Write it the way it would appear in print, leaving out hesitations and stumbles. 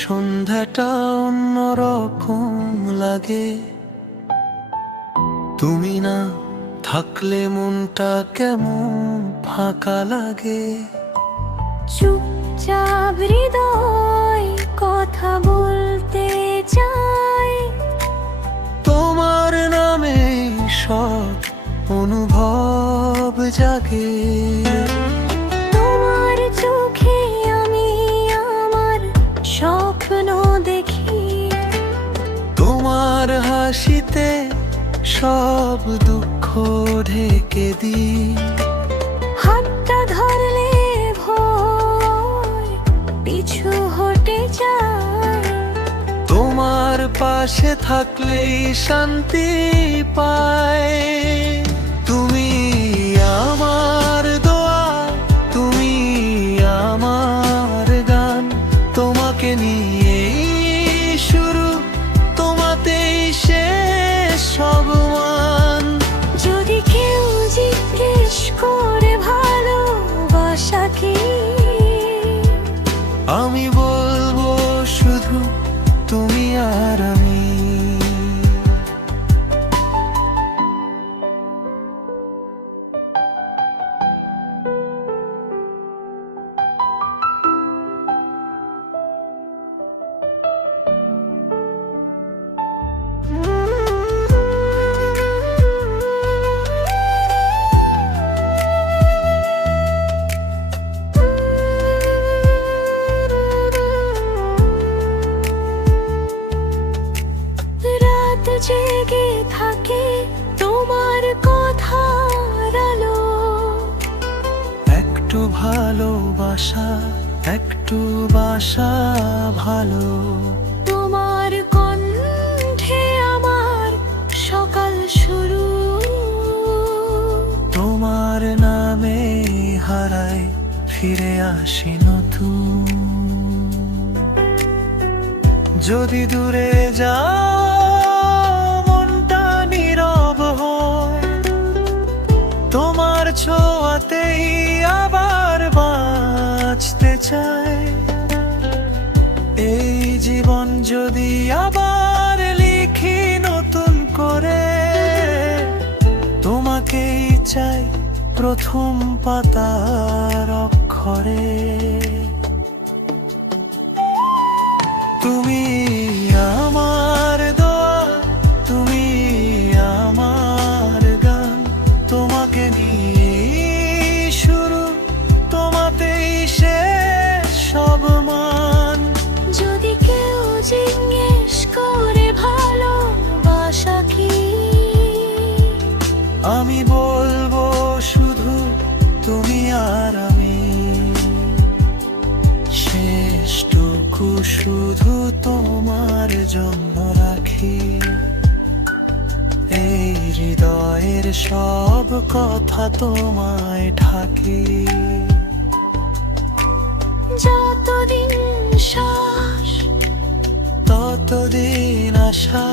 সন্ধ্যাটা অন্যরকম লাগে। তুমি না থাকলে মনটা কেমন ফাঁকা লাগে। চুপচাপ হৃদয় কথা বলতে চায়, তোমার নামে সব অনুভব জাগে। তোমার চোখে আমি আমার স্বপ্ন দেখি, তোমার হাসিতে সব দুঃখ ঢেকে দিই। হাতটা ধরলে ভয় পিছু হটে যায়, তোমার পাশে থাকলেই শান্তি পায়। তুমি আমার দোয়া, তুমি আমার গান, তোমাকে নিয়েই শুরু, তোমাতেই শেষ সব মান। যদি কেউ জিজ্ঞেস করে ভালোবাসা কি, আমি বলবো শুধু তুমি আর আমি। রাত জেগে থাকে তোমার কথার আলো, একটু ভালোবাসা, একটু বাসা ভালো। তোমার কণ্ঠে আমার সকাল শুরু, তোমার নামে হারাই ফিরে আসি নতুন। যদি দূরে যাও মনটা নীরব হয়, তোমার ছোঁয়াতেই আবার বাঁচতে চাই। এই জীবন যদি আবার লিখি নতুন করে, তোমাকেই চাই প্রথম পাতার অক্ষরে। তুমি আমার দোয়া, তুমি আমার গান, তোমাকে নিয়েই শুরু, তোমাতেই শেষ সব মান। যদি কেউ জিজ্ঞেস করে ভালোবাসা কি, আমি বলবো শুধু তুমি আর আমি। শেষটুকু শুধু তোমার জন্য রাখি, এই হৃদয়ের সব কথা তোমায় ঢাকি। যতদিন শ্বাস ততদিন আশা,